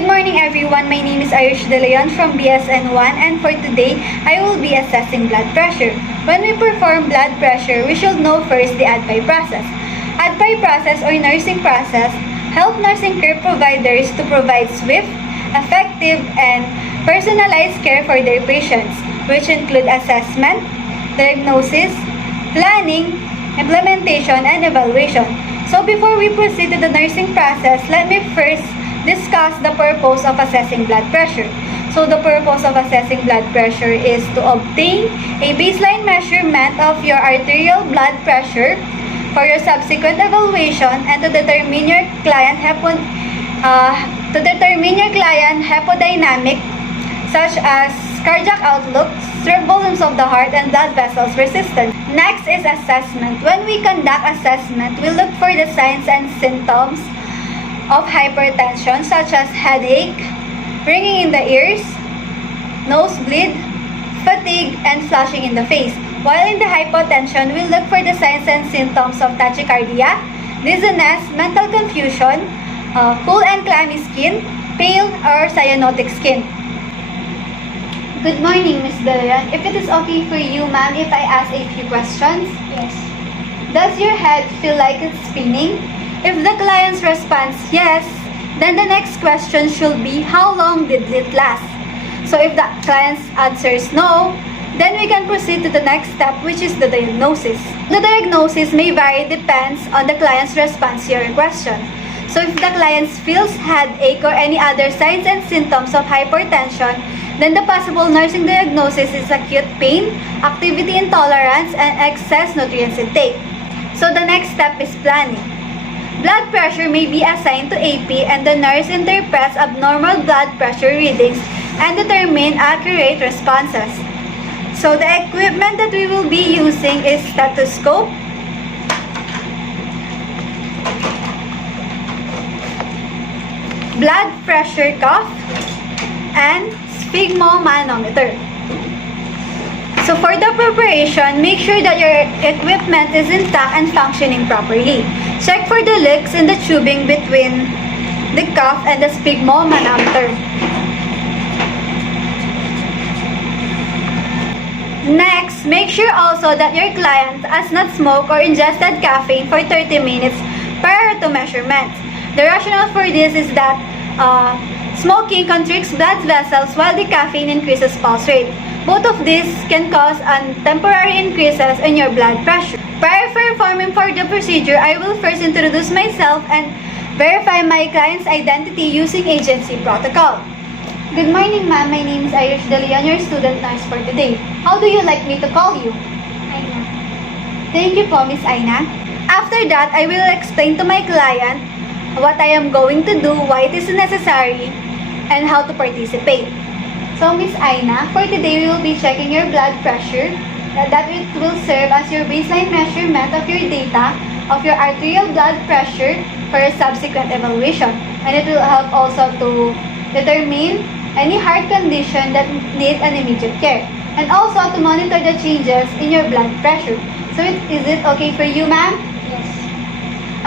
Good morning everyone, my name is Ayush De Leon from BSN1 and for today, I will be assessing blood pressure. When we perform blood pressure, we should know first the ADPI process. ADPI process or nursing process help nursing care providers to provide swift, effective, and personalized care for their patients, which include assessment, diagnosis, planning, implementation, and evaluation. So before we proceed to the nursing process, let me first discuss the purpose of assessing blood pressure. So the purpose of assessing blood pressure is to obtain a baseline measurement of your arterial blood pressure for your subsequent evaluation and to determine your client hepodynamic such as cardiac outlook, stroke volumes of the heart, and blood vessels resistance. Next is assessment. When we conduct assessment, we look for the signs and symptoms of hypertension such as headache, ringing in the ears, nosebleed, fatigue, and flushing in the face. While in the hypotension, we look for the signs and symptoms of tachycardia, dizziness, mental confusion, cool and clammy skin, pale or cyanotic skin. Good morning, Ms. Delian. If it is okay for you, ma'am, if I ask a few questions? Yes. Does your head feel like it's spinning? If the client's responds yes, then the next question should be how long did it last? So if the client's answers no, then we can proceed to the next step, which is the diagnosis. The diagnosis may vary depends on the client's response to your question. So if the client feels headache or any other signs and symptoms of hypertension, then the possible nursing diagnosis is acute pain, activity intolerance, and excess nutrients intake. So the next step is planning. Blood pressure may be assigned to AP and the nurse interprets abnormal blood pressure readings and determine accurate responses. So the equipment that we will be using is stethoscope, blood pressure cuff, and sphygmomanometer. So for the preparation, make sure that your equipment is intact and functioning properly. Check for the leaks in the tubing between the cuff and the sphygmomanometer. Next, make sure also that your client has not smoked or ingested caffeine for 30 minutes prior to measurement. The rationale for this is that smoking constricts blood vessels while the caffeine increases pulse rate. Both of these can cause temporary increases in your blood pressure. Prior to performing for the procedure, I will first introduce myself and verify my client's identity using agency protocol. Good morning, ma'am. My name is Ayush De Leon, your student nurse for today. How do you like me to call you? Aina. Thank you po, Miss Aina. After that, I will explain to my client what I am going to do, why it is necessary, and how to participate. So, Miss Aina, for today we will be checking your blood pressure. That it will serve as your baseline measurement of your data of your arterial blood pressure for a subsequent evaluation. And it will help also to determine any heart condition that need an immediate care. And also to monitor the changes in your blood pressure. So, is it okay for you, ma'am? Yes.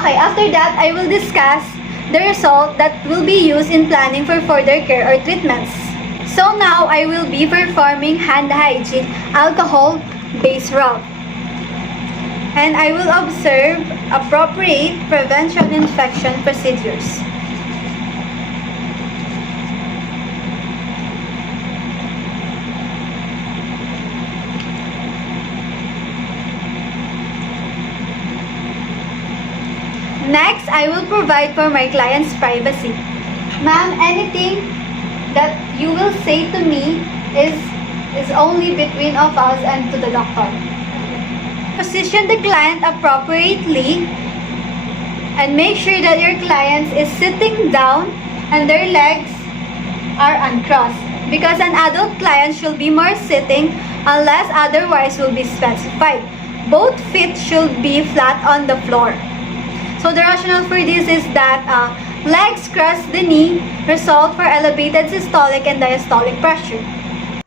Okay, after that, I will discuss the result that will be used in planning for further care or treatments. So now, I will be performing hand hygiene alcohol-based route. And I will observe appropriate prevention infection procedures. Next, I will provide for my client's privacy. Ma'am, anything that you will say to me is only between of us and to the doctor. Position the client appropriately and make sure that your client is sitting down and their legs are uncrossed because an adult client should be more sitting unless otherwise will be specified. Both feet should be flat on the floor. So the rationale for this is that legs cross the knee result for elevated systolic and diastolic pressure.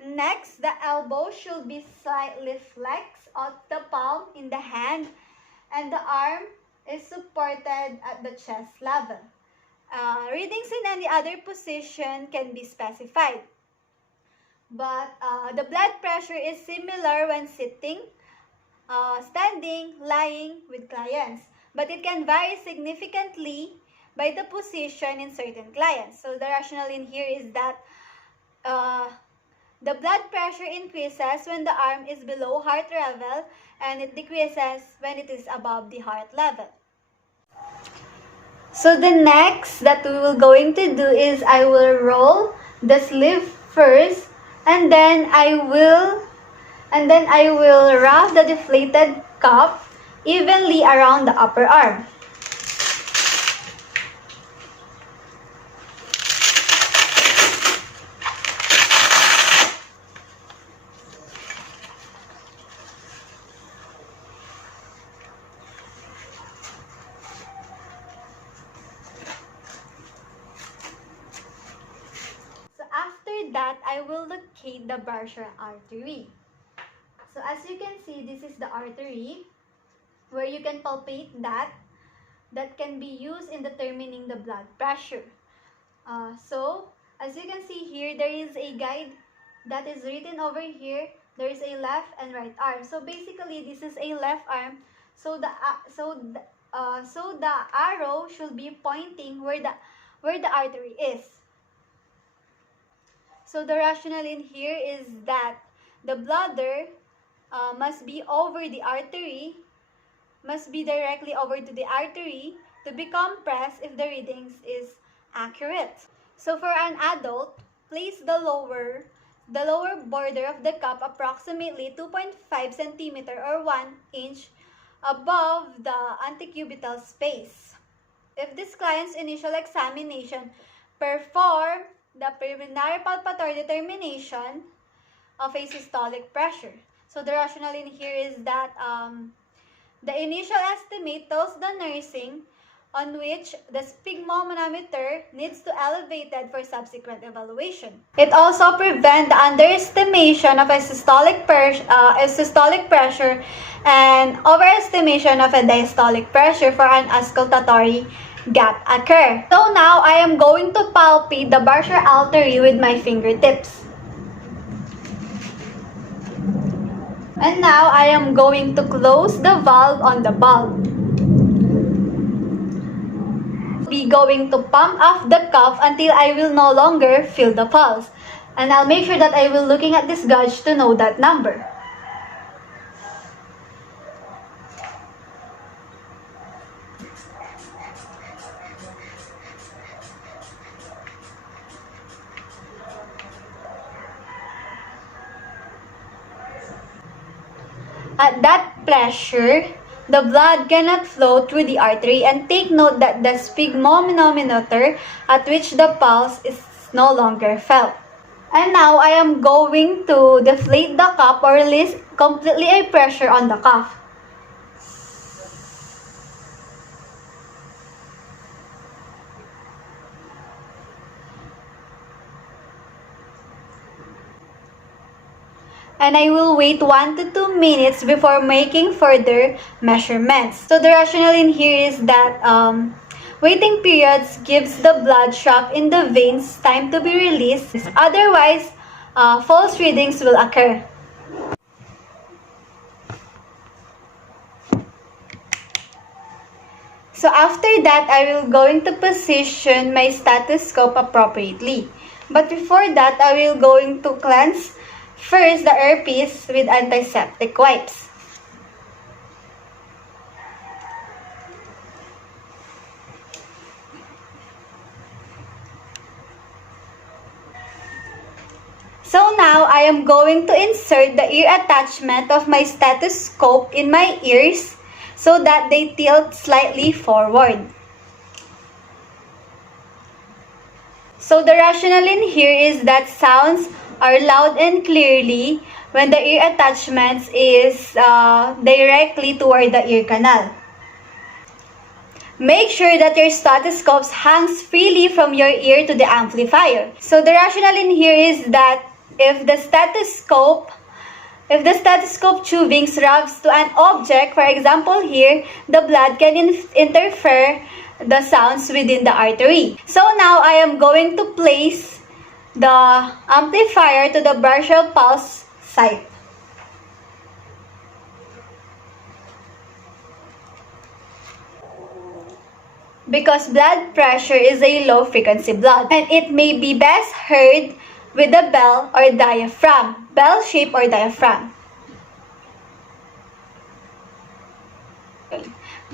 Next, the elbow should be slightly flexed at the palm in the hand and the arm is supported at the chest level. Readings in any other position can be specified. But the blood pressure is similar when sitting, standing, lying with clients. But it can vary significantly by the position in certain clients. So the rationale in here is that the blood pressure increases when the arm is below heart level and it decreases when it is above the heart level. So the next that we will going to do is I will roll the sleeve first, and then I will wrap the deflated cup evenly around the upper arm. After that, I will locate the brachial artery. So as you can see, this is the artery where you can palpate that can be used in determining the blood pressure. So as you can see here, there is a guide that is written over here. There is a left and right arm. So basically, this is a left arm. So the arrow should be pointing where the artery is. So the rationale in here is that the bladder must be directly over to the artery to be compressed if the readings is accurate. So for an adult, place the lower border of the cup approximately 2.5 cm or 1 inch above the antecubital space. If this client's initial examination perform the preliminary palpatory determination of a systolic pressure. So the rationale in here is that the initial estimate tells the nursing on which the sphygmomanometer needs to elevated for subsequent evaluation. It also prevents the underestimation of a systolic pressure and overestimation of a diastolic pressure for an auscultatory gap occur. So now I am going to palpate the brachial artery with my fingertips. And now I am going to close the valve on the bulb. Be going to pump off the cuff until I will no longer feel the pulse. And I'll make sure that I will looking at this gauge to know that number. At that pressure, the blood cannot flow through the artery, and take note that the sphygmomanometer at which the pulse is no longer felt. And now I am going to deflate the cup or release completely a pressure on the cuff. And I will wait 1 to 2 minutes before making further measurements. So the rationale in here is that waiting periods gives the blood trapped in the veins time to be released. Otherwise, false readings will occur. So after that, I will going to position my stethoscope appropriately. But before that, I will going to cleanse first the earpiece with antiseptic wipes. So now I am going to insert the ear attachment of my stethoscope in my ears so that they tilt slightly forward. So the rationale in here is that sounds are loud and clearly when the ear attachments is directly toward the ear canal. Make sure that your stethoscope hangs freely from your ear to the amplifier. So the rationale in here is that if the stethoscope tubing rubs to an object, for example here, the blood can interfere the sounds within the artery. So now I am going to place the amplifier to the partial pulse site. Because blood pressure is a low frequency blood and it may be best heard with a bell or diaphragm, bell shape or diaphragm.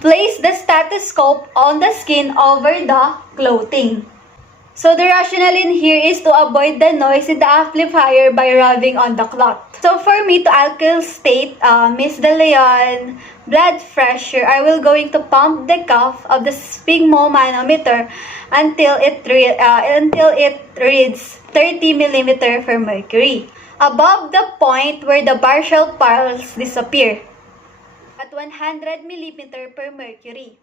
Place the stethoscope on the skin over the clothing. So the rationale in here is to avoid the noise in the amplifier by rubbing on the cloth. So for me to calculate Miss De Leon blood pressure, I will going to pump the cuff of the sphygmomanometer until it reads 30 millimeter per mercury, above the point where the partial pulse disappear, at 100 millimeter per mercury.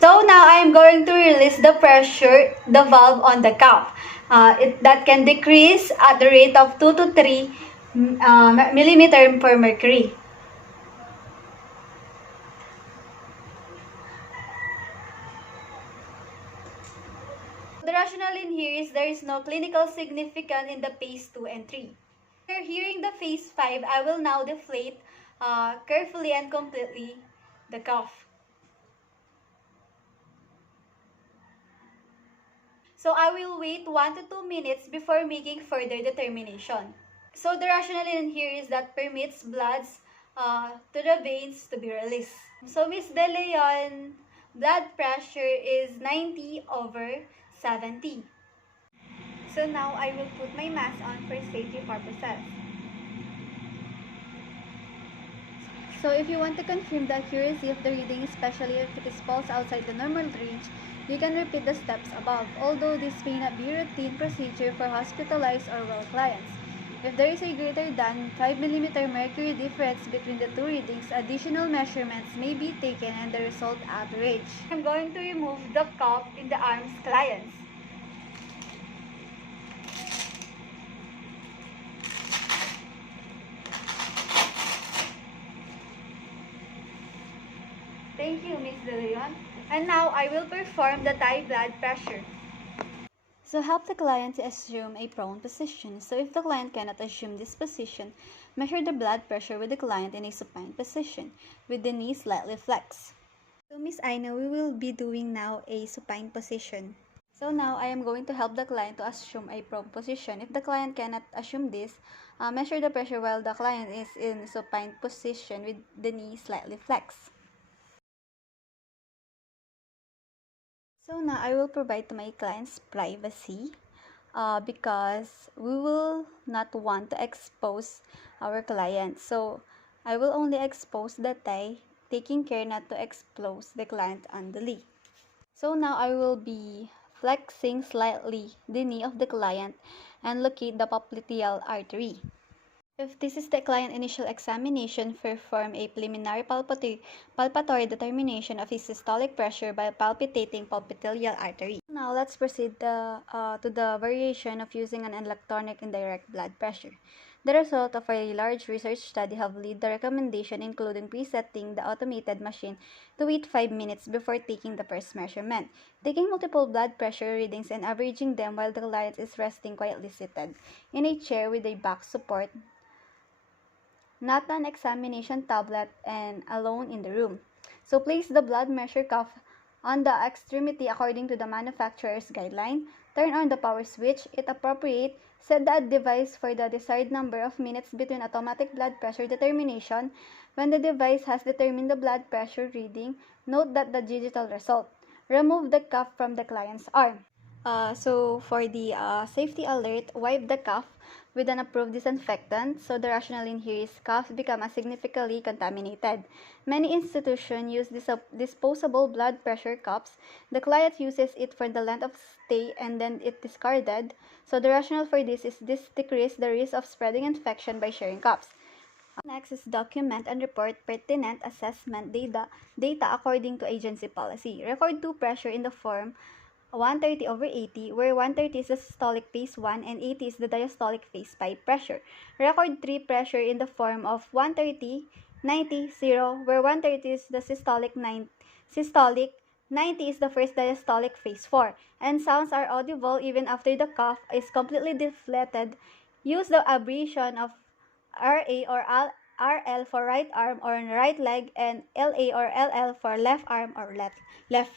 So now I am going to release the pressure, the valve on the cuff. That can decrease at the rate of 2 to 3 millimeter per mercury. The rationale in here is there is no clinical significance in the phase 2 and 3. After hearing the phase 5, I will now deflate carefully and completely the cuff. So I will wait 1 to 2 minutes before making further determination. So the rationale in here is that permits bloods to the veins to be released. So Miss De Leon, blood pressure is 90/70. So now I will put my mask on for safety purposes. So if you want to confirm the accuracy of the reading, especially if it falls outside the normal range, you can repeat the steps above, although this may not be routine procedure for hospitalized or well clients. If there is a greater than 5 mm mercury difference between the two readings, additional measurements may be taken and the result average. I'm going to remove the cuff in the arms clients. Thank you, Miss De Leon. And now I will perform the Thai blood pressure. So help the client to assume a prone position. So if the client cannot assume this position, measure the blood pressure with the client in a supine position, with the knee slightly flexed. So Miss Aina, we will be doing now a supine position. So now I am going to help the client to assume a prone position. If the client cannot assume this, measure the pressure while the client is in supine position with the knee slightly flexed. So now I will provide to my clients privacy because we will not want to expose our client. So I will only expose the thigh, taking care not to expose the client unduly. So now I will be flexing slightly the knee of the client and locate the popliteal artery. If this is the client initial examination, perform a preliminary palpatory determination of his systolic pressure by palpitating popliteal artery. Now let's proceed to the variation of using an electronic indirect blood pressure. The result of a large research study have led the recommendation including presetting the automated machine to wait 5 minutes before taking the first measurement, taking multiple blood pressure readings and averaging them while the client is resting quietly seated in a chair with a back support, not an examination tablet, and alone in the room. So place the blood measure cuff on the extremity according to the manufacturer's guideline. Turn on the power switch, if appropriate. Set the device for the desired number of minutes between automatic blood pressure determination. When the device has determined the blood pressure reading, note that the digital result. Remove the cuff from the client's arm. So for the safety alert, wipe the cuff with an approved disinfectant, so the rationale in here is cuffs become significantly contaminated. Many institutions use disposable blood pressure cups. The client uses it for the length of stay and then it discarded. So the rationale for this is this decrease the risk of spreading infection by sharing cups. Next is document and report pertinent assessment data according to agency policy. Record 2 pressure in the form 130/80, where 130 is the systolic phase 1 and 80 is the diastolic phase 5 pressure. Record 3 pressure in the form of 130/90/0, where 130 is the systolic, 90 is the first diastolic phase 4, and sounds are audible even after the cuff is completely deflated. Use the abbreviation of RA or RL for right arm or right leg and LA or LL for left arm or left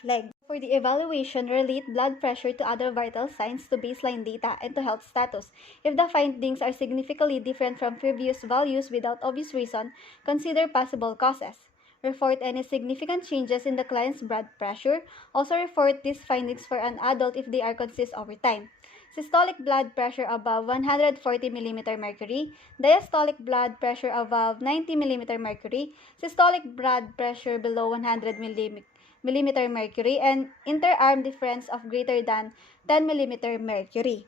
leg. For the evaluation, relate blood pressure to other vital signs, to baseline data, and to health status. If the findings are significantly different from previous values without obvious reason, consider possible causes. Report any significant changes in the client's blood pressure. Also report these findings for an adult if they are consistent over time. Systolic blood pressure above 140 mm mercury, diastolic blood pressure above 90 mm mercury, systolic blood pressure below 100 mm mercury, and interarm difference of greater than 10 mm mercury.